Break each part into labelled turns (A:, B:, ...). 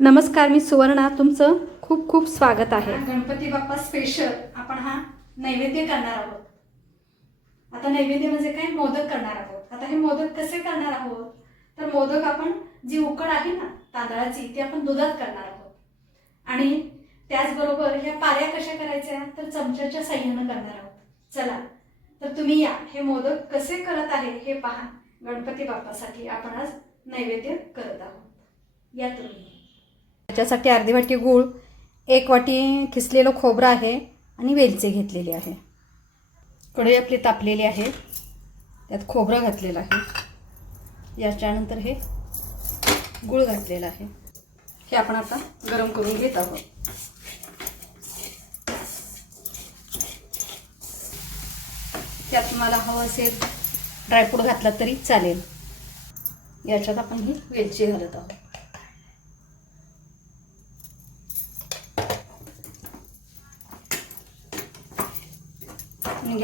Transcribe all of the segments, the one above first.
A: नमस्कार मी सुवर्णा. तुमचं खूप खूप स्वागत आहे.
B: गणपती बाप्पा स्पेशल आपण हा नैवेद्य करणार आहोत. आता नैवेद्य म्हणजे काय? मोदक करणार आहोत. आता हे मोदक कसे करणार आहोत? तर मोदक आपण जी उकड आहे ना तांदळाची ती आपण दुधात करणार आहोत. आणि त्याचबरोबर ह्या पाऱ्या कशा करायच्या? तर चमच्याच्या साह्यानं करणार आहोत. चला तर तुम्ही या. हे मोदक कसे करत आहे हे पहा. गणपती बाप्पासाठी आपण आज नैवेद्य करत आहोत. या तुम्ही.
A: त्याच्यासाठी अर्धी वाटी गूळ एक वाटी खिसलेलं खोबरं आहे आणि वेलचे घेतलेले आहे. कढई आपली तापलेली आहे. त्यात खोबरं घातलेलं आहे. याच्यानंतर हे गूळ घातलेलं आहे. हे आपण आता गरम करून घेत आहोत. त्यात तुम्हाला हवं असेल ड्रायफ्रूट घातला तरी चालेल. याच्यात आपण ही वेलची घालत आहोत.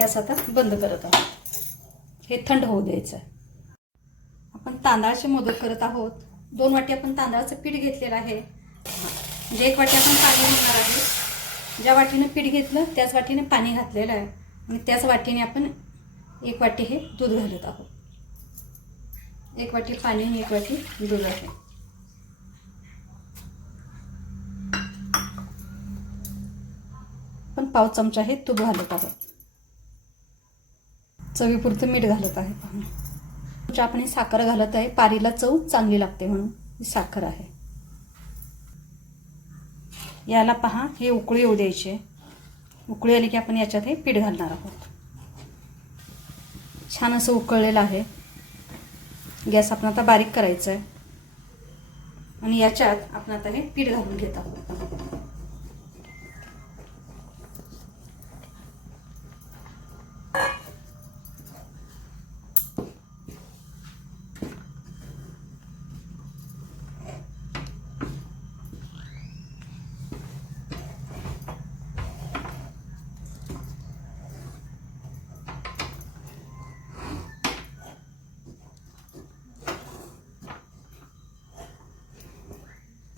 A: गॅस आता बंद करत आहोत. हे थंड होऊ द्यायचं. आहे आपण तांदळाचे मोदक करत आहोत. दोन वाटी आपण तांदळाचं पीठ घेतलेलं आहे. म्हणजे एक वाटी आपण पाणी घेणार आहे. ज्या वाटीनं पीठ घेतलं त्याच वाटीने पाणी घातलेलं आहे. आणि त्याच वाटीने आपण एक वाटी हे दूध घालत आहोत. एक वाटी पाणी आणि एक वाटी दूध आहे. पण पाव चमचा हे तूप घालत आहोत. चवीपुरतं मीठ घालत आहे पहा. आपण हे साखर घालत आहे. पारीला चव चांगली लागते म्हणून ही साखर आहे. याला पहा हे उकळी येऊ द्यायचे. उकळी आली की आपण याच्यात हे पीठ घालणार आहोत. छान असं उकळलेलं आहे. गॅस आपण आता बारीक करायचं आहे आणि याच्यात आपण आता हे पीठ घालून घेत आहोत.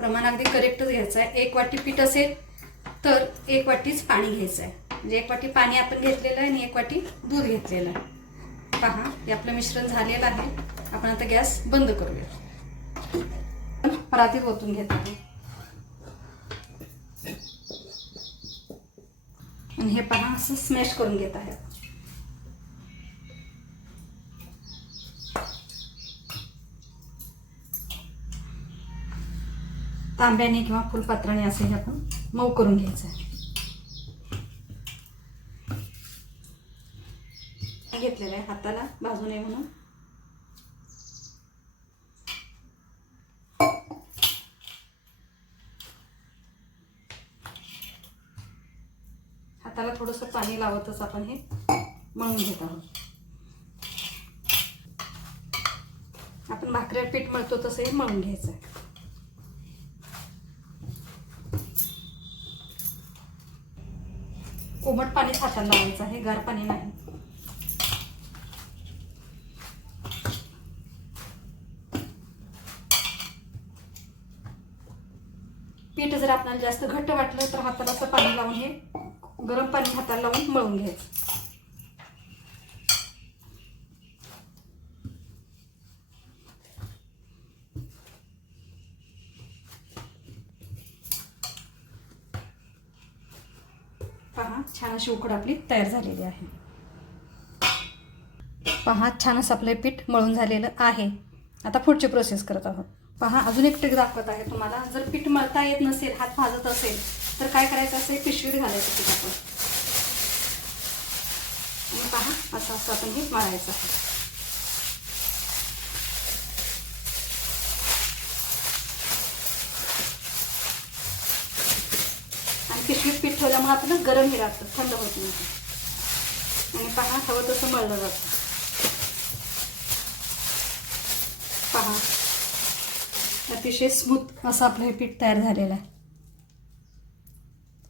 A: प्रमाण अगदी करेक्टच घ्यायचं आहे एक वाटी पीठ असेल तर एक वाटीच पाणी घ्यायचं आहे म्हणजे एक वाटी पाणी आपण घेतलेलं आहे आणि एक वाटी दूध घेतलेलं आहे. पहा हे आपलं मिश्रण झालेलं आहे. आपण आता गॅस बंद करूया. परातीत ओतून घेत आहे. आणि हे पहा असं स्मॅश करून घेत आहे. तांब्याने किंवा फुलपात्राने असे हे आपण मऊ करून घ्यायचं आहे. घेतलेलं आहे हाताला भाजू नये म्हणून. हाताला थोडंसं पाणी लावतच आपण हे मळून घेत आहोत. आपण भाकऱ्या पीठ मळतो तसं हे मळून घ्यायचं आहे. कोमट पाणी हाताला लावायचं आहे गार पाणी नाही. पीठ जर आपल्याला जास्त घट्ट वाटलं तर हाताला असं पाणी लावून हे गरम पाणी हाताला लावून मळून घ्यायचं पहा छान अशी उकड आपली तयार झालेली आहे. पहा छान असं आपलं पीठ मळून झालेलं आहे. आता पुढची प्रोसेस करत आहोत. पहा अजून एक ट्रिक दाखवत आहे तुम्हाला. जर पीठ मळता येत नसेल हात भाजत असेल तर काय करायचं असेल? पिशवीत घालायचं पीठ आपण. पहा असं असं आपण हे मळायचं आहे आणि पिशवीत पीठ गरम हे राहतं थंड होत नाही. आणि पहा हवं तसं मळलं जातं. पहा. अतिशय स्मूथ असं आपलं हे पीठ तयार झालेलं आहे.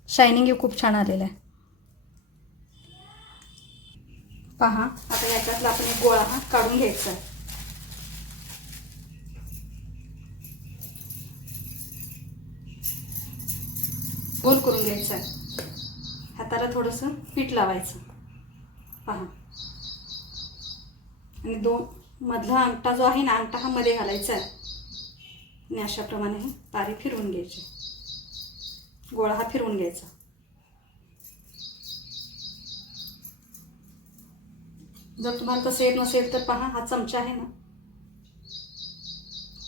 A: शायनिंग हे खूप छान आलेलं आहे. पहा आता याच्यातला आपण एक गोळा हा काढून घ्यायचा आहे. गोल करून घ्यायचा आहे. हाताला थोडंसं पीठ लावायचं. पहा. आणि दोन मधला अंगठा जो आहे ना अंगठा हा मध्ये घालायचा आहे. आणि अशाप्रमाणे हे तारी फिरवून घ्यायची. गोळा हा फिरवून घ्यायचा. जर तुम्हाला तसं येत नसेल तर पहा हा चमचा आहे ना.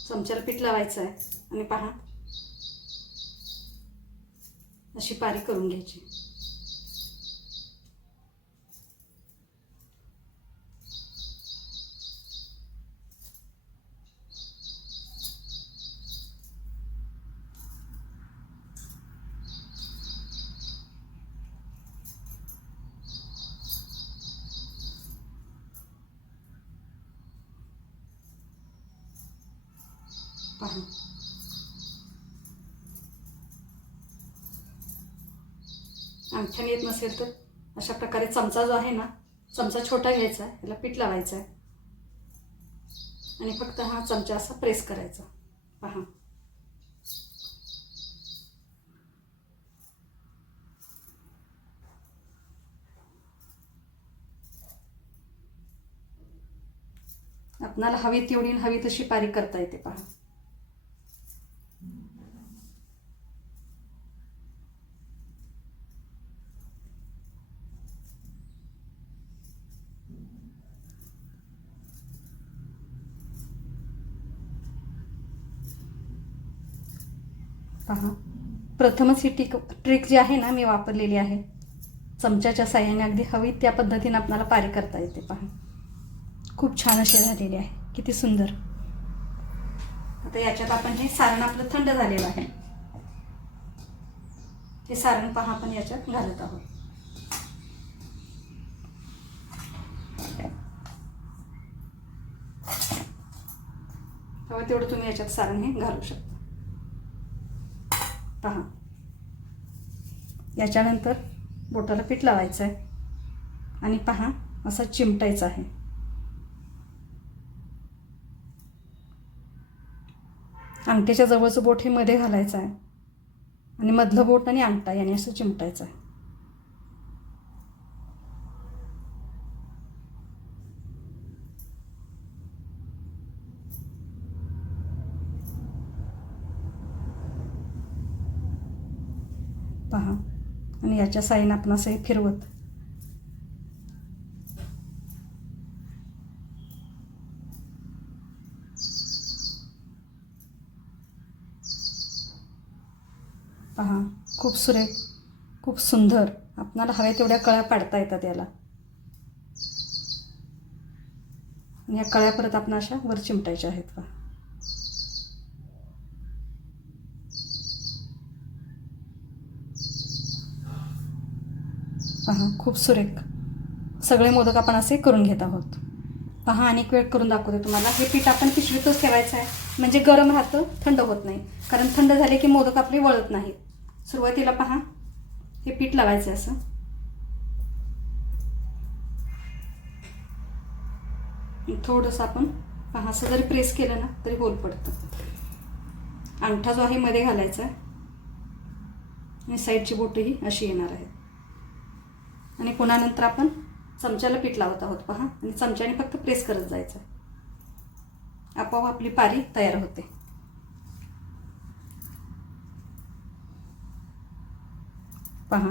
A: चमच्याला पीठ लावायचं आहे. आणि पहा. अशी पारी करून घ्यायची. पहा. अंगठ्याने येत नसेल तर अशा प्रकारे चमचा जो आहे ना चमचा छोटा घ्यायचा आहे याला पीठ लावायचं आहे आणि फक्त हा चमचा असा प्रेस करायचा. पहा. आपणाला हवी तेवढी हवी तशी पारी करता येते पहा. पहा. प्रथमच ही टिक ट्रिक जी आहे ना मी वापरलेली आहे. चमच्याच्या साह्याने अगदी हवी त्या पद्धतीने आपल्याला पारी करता येते पहा. खूप छान अशी झालेली आहे. किती सुंदर. आता याच्यात आपण हे सारण आपलं थंड झालेलं आहे. हे सारण पहा आपण याच्यात घालत आहोत. हवं तेवढं तुम्ही याच्यात सारण हे घालू शकता. पहा. याच्यानंतर बोटाला पीठ लावायचं आहे. आणि पहा असा चिमटायचा आहे. अंगठ्याच्या जवळचं बोट हे मध्ये घालायचं आहे. आणि मधलं बोट आणि अंगठा याने असं चिमटायचं आहे. पहा. आणि याच्या साईन आपण असं हे फिरवत. पहा खूप सुरेख खूप सुंदर. आपणाला हव्या तेवढ्या कळ्या पाडता येतात याला. आणि या कळ्या परत आपण अशा वर चिमटायच्या आहेत पहा. पहा खूप सुरेख. सगळे मोदक आपण असे करून घेत आहोत. पहा अनेक वेळ करून दाखवते तुम्हाला. हे पीठ आपण पिशवीतच ठेवायचं आहे. म्हणजे गरम राहतं थंड होत नाही. कारण थंड झाले की मोदक आपले वळत नाहीत. सुरुवातीला पहा. हे पीठ लावायचं आहे असं. थोडंसं आपण पहा असं जरी प्रेस केलं ना तरी होल पडतं. अंगठा जो आहे मध्ये घालायचा आहे. आणि साईडची बोटंही अशी येणार आहेत. आणि पुन्हा नंतर आपण चमच्याला पीठ लावत आहोत. पहा आणि चमच्याने फक्त प्रेस करत जायचं. आपोआप आपली पारी तयार होते. पहा.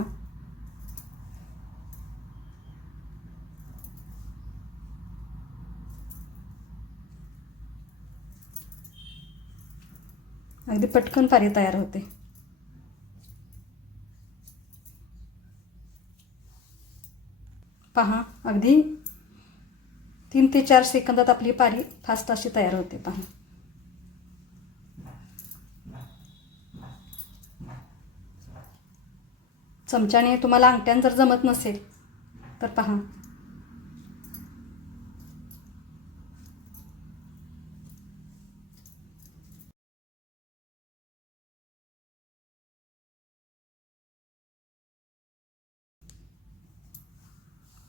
A: अगदी पटकन पारी तयार होते. पहा अगदी तीन ते चार सेकंदात आपली पारी फास्ट अशी तयार होते पहा. चमच्याने तुम्हाला अंगठ्यान जर जमत नसेल तर पहा.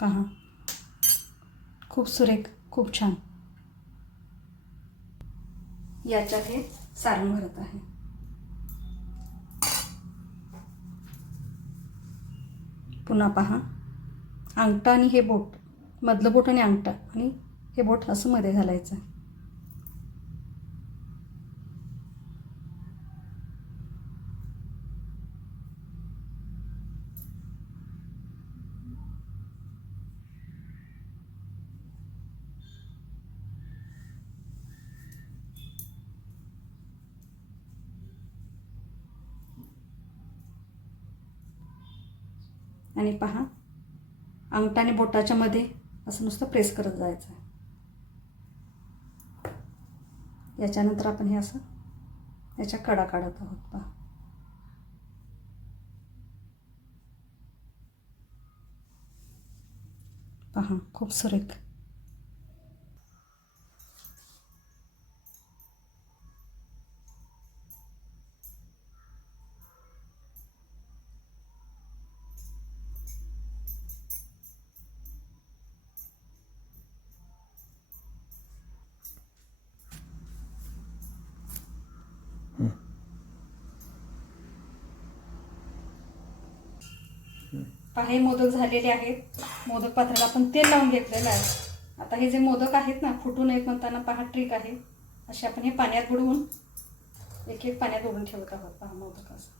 A: पहा. खूप सुरेख खूप छान. याच्यात हे सारण भरत आहे. पुन्हा पहा. अंगठा आणि हे बोट मधलं बोट आणि अंगठा आणि हे बोट असं मध्ये घालायचं आणि पहा अंगठा आणि बोटाच्या मध्ये असं नुसतं प्रेस करत जायचं. याच्यानंतर आपण हे असं याच्या कडा काढत आहोत पहा. पहा खूप सुरेख. पहा हे मोदक झालेले आहेत. मोदक पात्राला आपण तेल लावून घेतलेलं आहे. आता हे जे मोदक आहेत ना फुटू नयेत म्हणताना पहा ट्रिक आहे. असे आपण हे पाण्यात बुडवून एक एक पाण्यात बुडून ठेवत आहोत. पहा मोदक असं.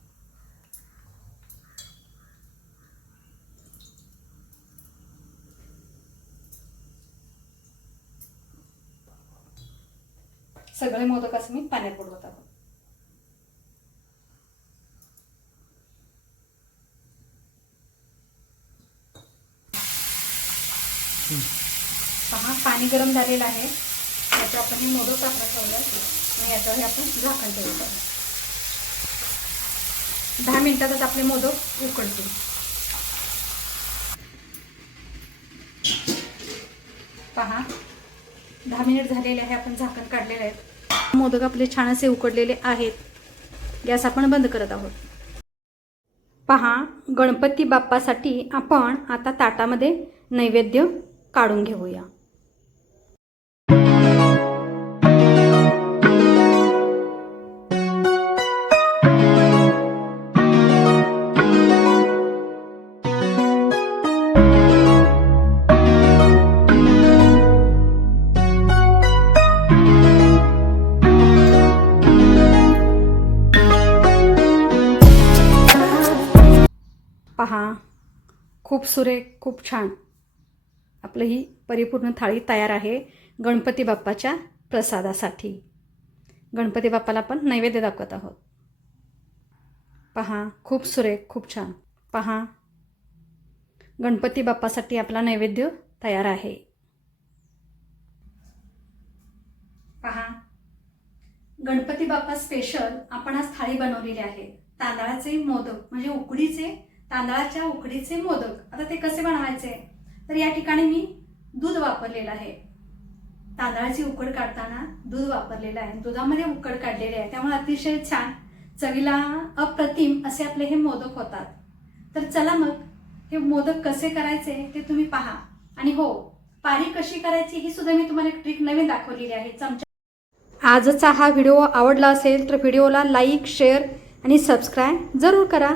A: सगळे मोदक असं मी पाण्यात बुडवत आहोत पहा पाणी गरम झालेलं आहे. याचं आपण हे मोदक पात्र ठेवलं आणि याच्यावर हे आपण झाकण ठेवतो दहा मिनिटातच आपले मोदक उकडतील. पहा दहा मिनिट झालेले आहे. आपण झाकण काढलेले आहेत मोदक आपले छान असे उकडलेले आहेत. गॅस आपण बंद करत आहोत. पहा गणपती बाप्पासाठी आपण आता ताटामध्ये नैवेद्य काढून घेऊया. सुरेख खूप छान. आपलं ही परिपूर्ण थाळी तयार आहे गणपती बाप्पाच्या प्रसादासाठी. गणपती बाप्पाला आपण नैवेद्य दाखवत आहोत. पहा खूप सुरेख खूप छान. पहा गणपती बाप्पासाठी आपला नैवेद्य तयार आहे. पहा गणपती बाप्पा स्पेशल आपण आज थाळी बनवलेली आहे. तांदळाचे मोदक म्हणजे उकडीचे तांदळाच्या उकडीचे मोदक. आता ते कसे बनवायचे? तर या ठिकाणी मी दूध वापरलेलं आहे. तांदळाची उकड काढताना दूध वापरलेलं आहे. दुधामध्ये उकड काढलेली आहे. त्यामुळे अतिशय छान चवीला अप्रतिम असे आपले हे मोदक होतात. तर चला मग हे मोदक कसे करायचे ते तुम्ही पहा. आणि हो पारी कशी करायची ही सुद्धा मी तुम्हाला एक ट्रिक नवीन दाखवलेली आहे. चमचा आजचा हा व्हिडिओ आवडला असेल तर व्हिडिओला लाईक शेअर आणि सबस्क्राईब जरूर करा.